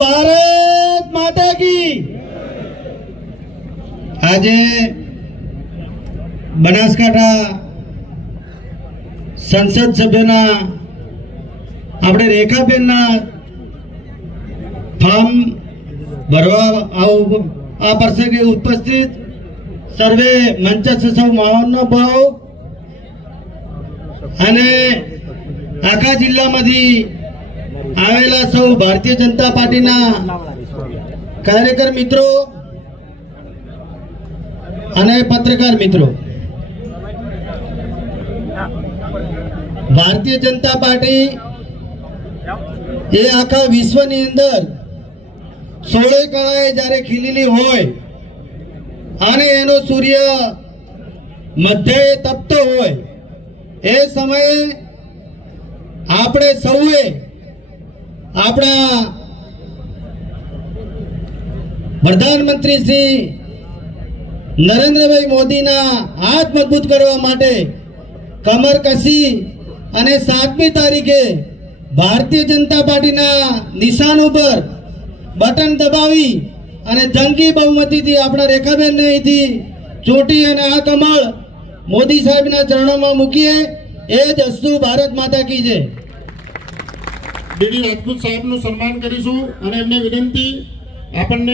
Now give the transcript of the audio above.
ભારત માતા કી આજે બનાસકાંઠા સંસદ સભ્યના આપણે રેખાબેનના ફાર્મ ભરવા આ પ્રસંગે ઉપસ્થિત સર્વે મંચસ્થ સૌ મહાનુભાવો અને આખા જિલ્લામાંથી આવેલા સૌ ભારતીય જનતા પાર્ટીના કાર્યકર મિત્રો અને પત્રકાર મિત્રો, ભારતીય જનતા પાર્ટી એ આખા વિશ્વની અંદર 16 કળાએ જ્યારે ખીલેલી હોય અને એનો સૂર્ય મધ્યે તપતો હોય એ સમયે આપણે સૌએ આપણા પ્રધાનમંત્રી શ્રી નરેન્દ્રભાઈ મોદીના હાથ મજબૂત કરવા માટે કમર કસી અને 7મી તારીખે ભારતીય જનતા પાર્ટીના નિશાન ઉપર બટન દબાવી અને જંગી બહુમતીથી આપણા રેખાબેનને અહીંથી ચૂંટી અને આ કમળ મોદી સાહેબના ચરણોમાં મૂકીએ એ જ અસ્તુ ભારત માતા કી જય. ડીડી રાજપૂત સાહેબનું સન્માન કરીશું અને એમને વિનંતી આપણને